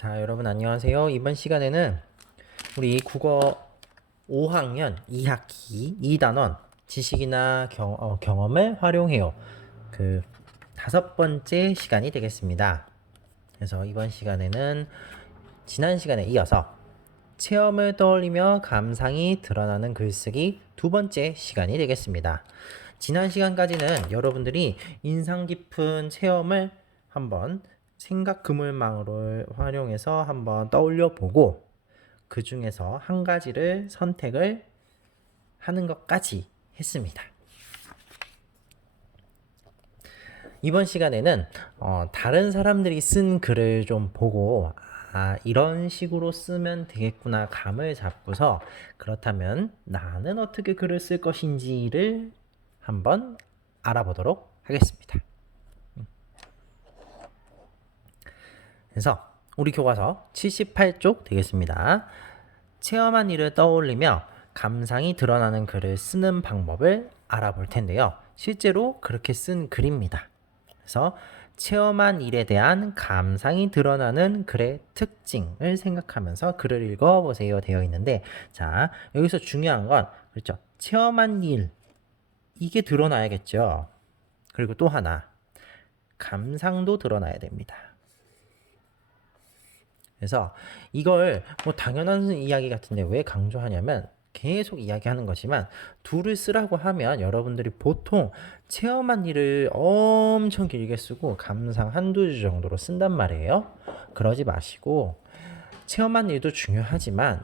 자, 여러분 안녕하세요. 이번 시간에는 우리 국어 5학년 2학기 2단원 지식이나 경험을 활용해요. 그 5번째 시간이 되겠습니다. 그래서 이번 시간에는 지난 시간에 이어서 체험을 떠올리며 감상이 드러나는 글쓰기 2번째 시간이 되겠습니다. 지난 시간까지는 여러분들이 인상 깊은 체험을 한번 생각 그물망을 활용해서 한번 떠올려 보고 그 중에서 한 가지를 선택을 하는 것까지 했습니다. 이번 시간에는 다른 사람들이 쓴 글을 좀 보고 이런 식으로 쓰면 되겠구나 감을 잡고서 그렇다면 나는 어떻게 글을 쓸 것인지를 한번 알아보도록 하겠습니다. 그래서 우리 교과서 78쪽 되겠습니다. 체험한 일을 떠올리며 감상이 드러나는 글을 쓰는 방법을 알아볼 텐데요. 실제로 그렇게 쓴 글입니다. 그래서 체험한 일에 대한 감상이 드러나는 글의 특징을 생각하면서 글을 읽어보세요 되어 있는데, 자, 여기서 중요한 건 그렇죠. 체험한 일, 이게 드러나야겠죠. 그리고 또 하나, 감상도 드러나야 됩니다. 그래서 이걸 뭐 당연한 이야기 같은데 왜 강조하냐면 계속 이야기하는 거지만 둘을 쓰라고 하면 여러분들이 보통 체험한 일을 엄청 길게 쓰고 감상 한두 줄 정도로 쓴단 말이에요. 그러지 마시고 체험한 일도 중요하지만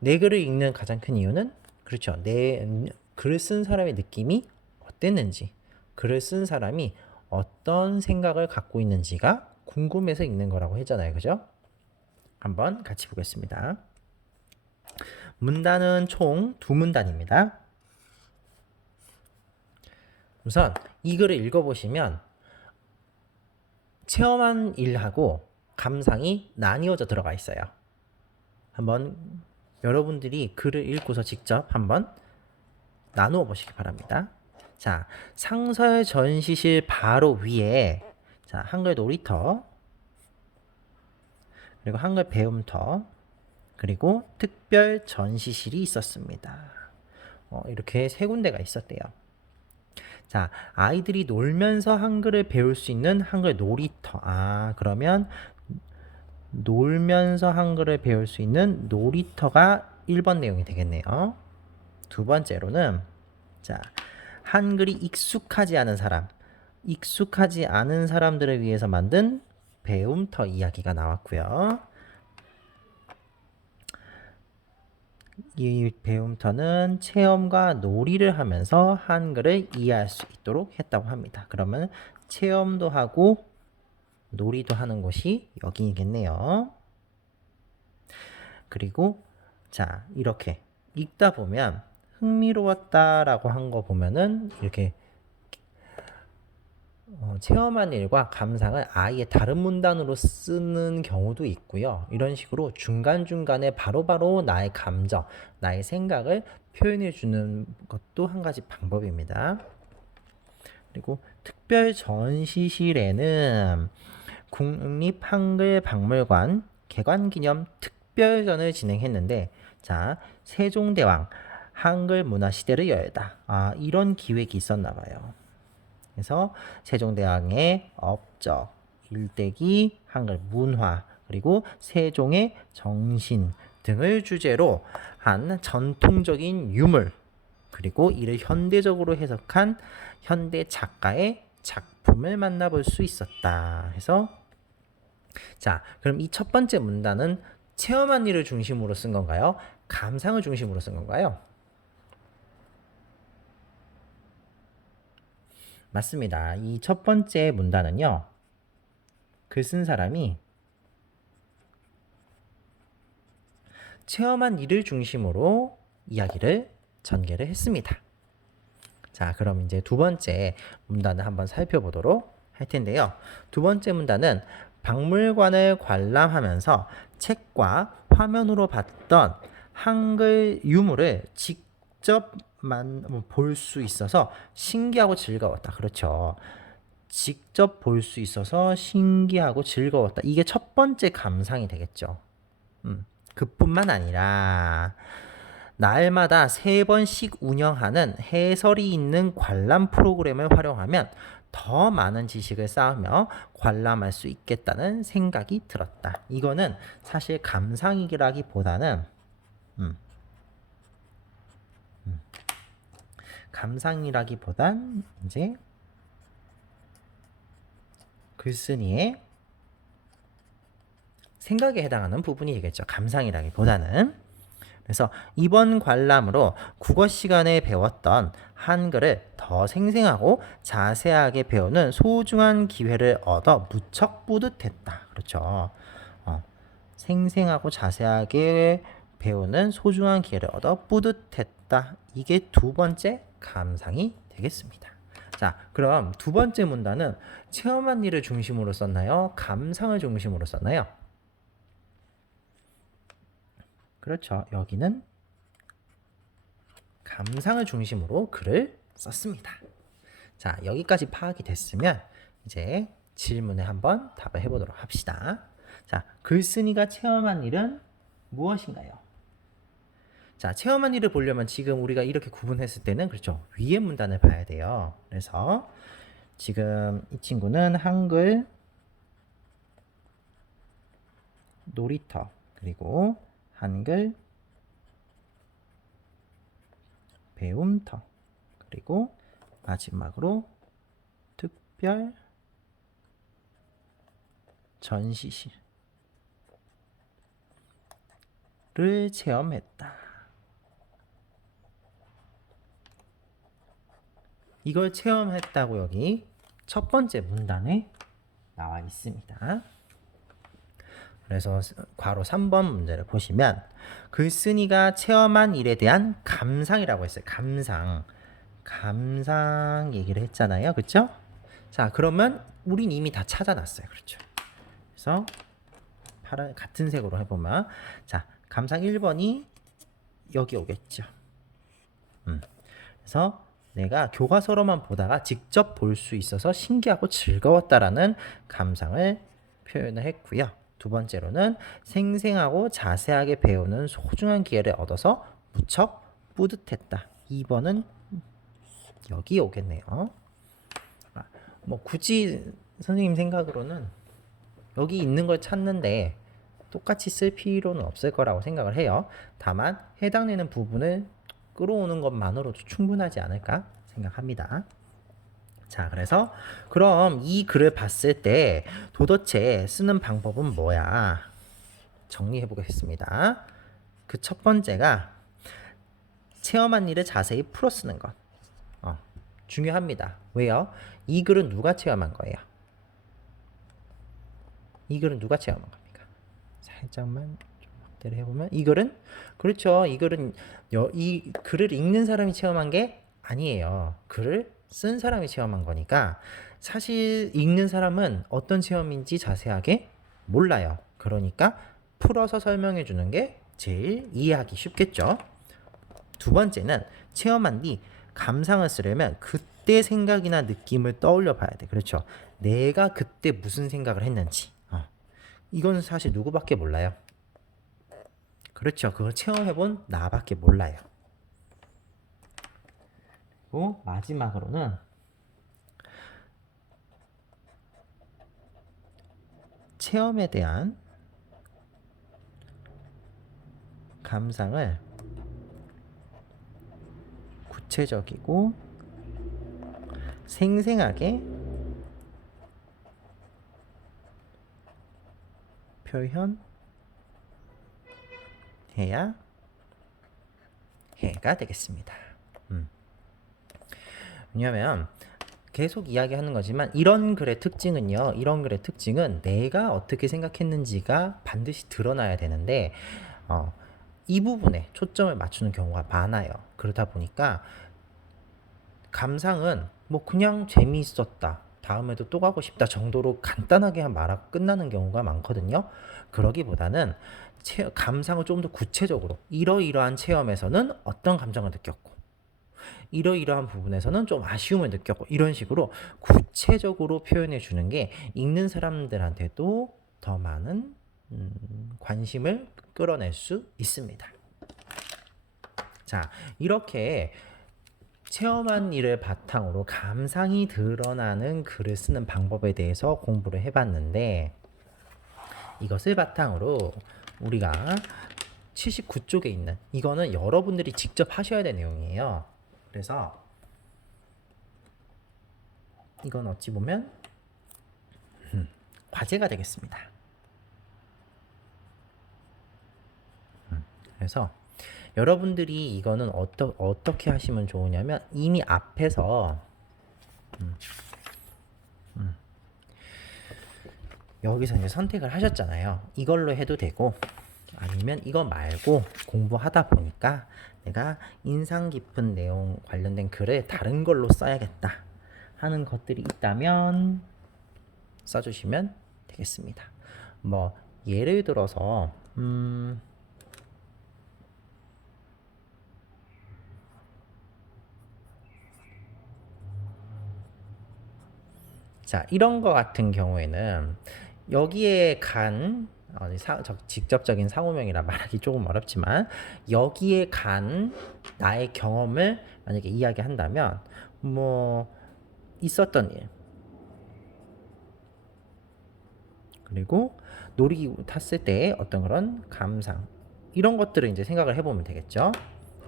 내 글을 읽는 가장 큰 이유는 그렇죠. 내 글을 쓴 사람의 느낌이 어땠는지, 글을 쓴 사람이 어떤 생각을 갖고 있는지가 궁금해서 읽는 거라고 했잖아요. 그죠? 한번 같이 보겠습니다. 문단은 총 2문단입니다. 우선 이 글을 읽어보시면 체험한 일하고 감상이 나뉘어져 들어가 있어요. 한번 여러분들이 글을 읽고서 직접 한번 나누어 보시기 바랍니다. 자, 상설 전시실 바로 위에 자, 한글 놀이터, 그리고 한글 배움터, 그리고 특별 전시실이 있었습니다. 이렇게 3군데가 있었대요. 자, 아이들이 놀면서 한글을 배울 수 있는 한글 놀이터. 그러면 놀면서 한글을 배울 수 있는 놀이터가 1번 내용이 되겠네요. 두 번째로는 자, 한글이 익숙하지 않은 사람들을 위해서 만든 배움터 이야기가 나왔고요. 이 배움터는 체험과 놀이를 하면서 한글을 이해할 수 있도록 했다고 합니다. 그러면 체험도 하고 놀이도 하는 곳이 여기겠네요. 그리고 자, 이렇게 읽다 보면 흥미로웠다라고 한 거 보면은 이렇게 체험한 일과 감상을 아예 다른 문단으로 쓰는 경우도 있고요. 이런 식으로 중간중간에 바로바로 나의 감정, 나의 생각을 표현해 주는 것도 한 가지 방법입니다. 그리고 특별 전시실에는 국립한글박물관 개관기념 특별전을 진행했는데, 자, 세종대왕 한글문화시대를 열다. 이런 기획이 있었나 봐요. 그래서 세종대왕의 업적, 일대기, 한글 문화, 그리고 세종의 정신 등을 주제로 한 전통적인 유물, 그리고 이를 현대적으로 해석한 현대 작가의 작품을 만나볼 수 있었다. 해서 자, 그럼 이 첫 번째 문단은 체험한 일을 중심으로 쓴 건가요? 감상을 중심으로 쓴 건가요? 맞습니다. 이 첫 번째 문단은요, 글 쓴 사람이 체험한 일을 중심으로 이야기를 전개를 했습니다. 자, 그럼 이제 두 번째 문단을 한번 살펴보도록 할 텐데요. 두 번째 문단은 박물관을 관람하면서 책과 화면으로 봤던 한글 유물을 직접 볼 수 있어서 신기하고 즐거웠다. 그렇죠. 직접 볼 수 있어서 신기하고 즐거웠다. 이게 첫 번째 감상이 되겠죠. 그뿐만 아니라 날마다 3번씩 운영하는 해설이 있는 관람 프로그램을 활용하면 더 많은 지식을 쌓으며 관람할 수 있겠다는 생각이 들었다. 이거는 사실 감상이라기보다는 감상이라기보단 이제 글쓴이의 생각에 해당하는 부분이 되겠죠. 감상이라기보다는. 그래서 이번 관람으로 국어 시간에 배웠던 한글을 더 생생하고 자세하게 배우는 소중한 기회를 얻어 무척 뿌듯했다. 그렇죠. 생생하고 자세하게 배우는 소중한 기회를 얻어 뿌듯했다. 이게 두 번째 감상이 되겠습니다. 자, 그럼 두 번째 문단은 체험한 일을 중심으로 썼나요? 감상을 중심으로 썼나요? 그렇죠. 여기는 감상을 중심으로 글을 썼습니다. 자, 여기까지 파악이 됐으면 이제 질문에 한번 답을 해보도록 합시다. 자, 글쓴이가 체험한 일은 무엇인가요? 자, 체험한 일을 보려면 지금 우리가 이렇게 구분했을 때는 그렇죠. 위의 문단을 봐야 돼요. 그래서 지금 이 친구는 한글 놀이터 그리고 한글 배움터 그리고 마지막으로 특별 전시실을 체험했다. 이걸 체험했다고 여기 첫 번째 문단에 나와 있습니다. 그래서 괄호 3번 문제를 보시면 글쓴이가 체험한 일에 대한 감상이라고 했어요. 감상 얘기를 했잖아요. 그렇죠? 자, 그러면 우린 이미 다 찾아놨어요. 그렇죠? 그래서 같은 색으로 해보면 자, 감상 1번이 여기 오겠죠. 그래서 내가 교과서로만 보다가 직접 볼 수 있어서 신기하고 즐거웠다라는 감상을 표현을 했고요. 두 번째로는 생생하고 자세하게 배우는 소중한 기회를 얻어서 무척 뿌듯했다. 2번은 여기 오겠네요. 뭐 굳이 선생님 생각으로는 여기 있는 걸 찾는데 똑같이 쓸 필요는 없을 거라고 생각을 해요. 다만 해당되는 부분을 끌어오는 것만으로도 충분하지 않을까 생각합니다. 자, 그래서 그럼 이 글을 봤을 때 도대체 쓰는 방법은 뭐야? 정리해 보겠습니다. 그 첫 번째가 체험한 일을 자세히 풀어 쓰는 것. 중요합니다. 왜요? 이 글은 누가 체험한 거예요? 이 글은 누가 체험한 겁니까? 살짝만 좀 확대를 해보면 이 글은 그렇죠. 이 글은 이 글을 읽는 사람이 체험한 게 아니에요. 글을 쓴 사람이 체험한 거니까 사실 읽는 사람은 어떤 체험인지 자세하게 몰라요. 그러니까 풀어서 설명해 주는 게 제일 이해하기 쉽겠죠. 두 번째는 체험한 뒤 감상을 쓰려면 그때 생각이나 느낌을 떠올려 봐야 돼. 그렇죠. 내가 그때 무슨 생각을 했는지. 이건 사실 누구밖에 몰라요. 그렇죠. 그걸 체험해본 나밖에 몰라요. 그리고 마지막으로는 체험에 대한 감상을 구체적이고 생생하게 표현해야 해가 되겠습니다. 왜냐하면 계속 이야기하는 거지만 이런 글의 특징은요. 이런 글의 특징은 내가 어떻게 생각했는지가 반드시 드러나야 되는데 이 부분에 초점을 맞추는 경우가 많아요. 그러다 보니까 감상은 뭐 그냥 재미있었다. 다음에도 또 가고 싶다 정도로 간단하게 말하고 끝나는 경우가 많거든요. 그러기보다는 감상을 좀 더 구체적으로 이러이러한 체험에서는 어떤 감정을 느꼈고 이러이러한 부분에서는 좀 아쉬움을 느꼈고 이런 식으로 구체적으로 표현해 주는 게 읽는 사람들한테도 더 많은 관심을 끌어낼 수 있습니다. 자, 이렇게 체험한 일을 바탕으로 감상이 드러나는 글을 쓰는 방법에 대해서 공부를 해봤는데 이것을 바탕으로 우리가 79쪽에 있는 이거는 여러분들이 직접 하셔야 될 내용이에요. 그래서 이건 어찌 보면 과제가 되겠습니다. 그래서 여러분들이 이거는 어떻게 하시면 좋으냐면 이미 앞에서 여기서 이제 선택을 하셨잖아요. 이걸로 해도 되고 아니면 이거 말고 공부하다 보니까 내가 인상 깊은 내용 관련된 글을 다른 걸로 써야겠다 하는 것들이 있다면 써주시면 되겠습니다. 뭐 예를 들어서 자, 이런 거 같은 경우에는 여기에 간 직접적인 상호명이라 말하기 조금 어렵지만 여기에 간 나의 경험을 만약에 이야기한다면 뭐 있었던 일 그리고 놀이기구 탔을 때 어떤 그런 감상 이런 것들을 이제 생각을 해보면 되겠죠.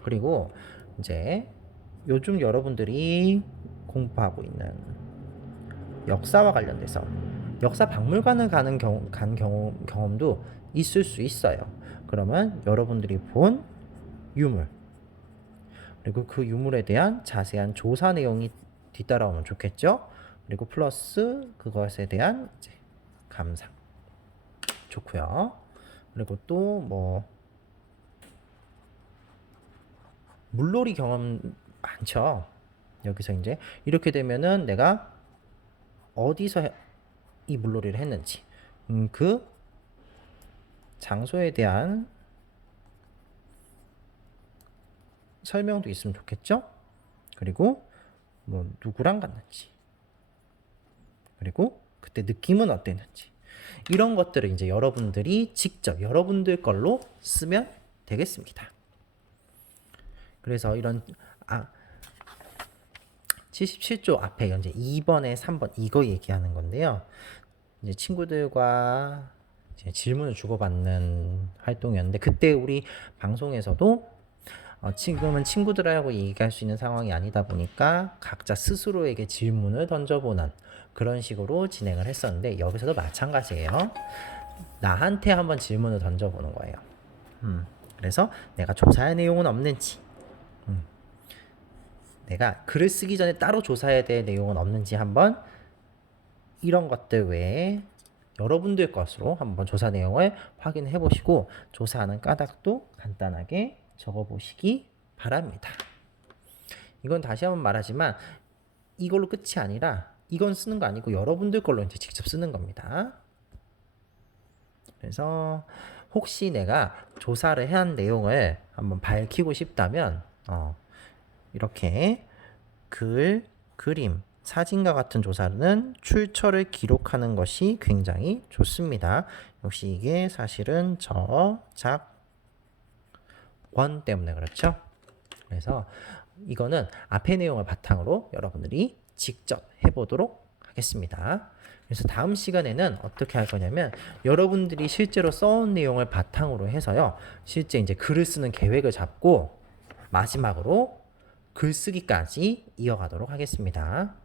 그리고 이제 요즘 여러분들이 공부하고 있는 역사와 관련돼서 역사 박물관을 가는 경험도 있을 수 있어요. 그러면 여러분들이 본 유물 그리고 그 유물에 대한 자세한 조사 내용이 뒤따라오면 좋겠죠. 그리고 플러스 그것에 대한 이제 감상 좋고요. 그리고 또 뭐 물놀이 경험 많죠. 여기서 이제 이렇게 되면은 내가 어디서 이 물놀이를 했는지 그 장소에 대한 설명도 있으면 좋겠죠. 그리고 뭐 누구랑 갔는지 그리고 그때 느낌은 어땠는지 이런 것들을 이제 여러분들이 직접 여러분들 걸로 쓰면 되겠습니다. 그래서 이런 77조 앞에 이제 2번에 3번 이거 얘기하는 건데요. 이제 친구들과 이제 질문을 주고받는 활동이었는데 그때 우리 방송에서도 지금은 친구들하고 얘기할 수 있는 상황이 아니다 보니까 각자 스스로에게 질문을 던져보는 그런 식으로 진행을 했었는데 여기서도 마찬가지예요. 나한테 한번 질문을 던져보는 거예요. 그래서 내가 조사할 내용은 없는지 내가 글을 쓰기 전에 따로 조사해야 될 내용은 없는지 한번 이런 것들 외에 여러분들 것으로 한번 조사 내용을 확인해 보시고 조사하는 까닭도 간단하게 적어 보시기 바랍니다. 이건 다시 한번 말하지만 이걸로 끝이 아니라 이건 쓰는 거 아니고 여러분들 걸로 이제 직접 쓰는 겁니다. 그래서 혹시 내가 조사를 한 내용을 한번 밝히고 싶다면 이렇게 글, 그림, 사진과 같은 조사는 출처를 기록하는 것이 굉장히 좋습니다. 역시 이게 사실은 저작권 때문에 그렇죠. 그래서 이거는 앞의 내용을 바탕으로 여러분들이 직접 해보도록 하겠습니다. 그래서 다음 시간에는 어떻게 할 거냐면 여러분들이 실제로 써온 내용을 바탕으로 해서요. 실제 이제 글을 쓰는 계획을 잡고 마지막으로 글쓰기까지 이어가도록 하겠습니다.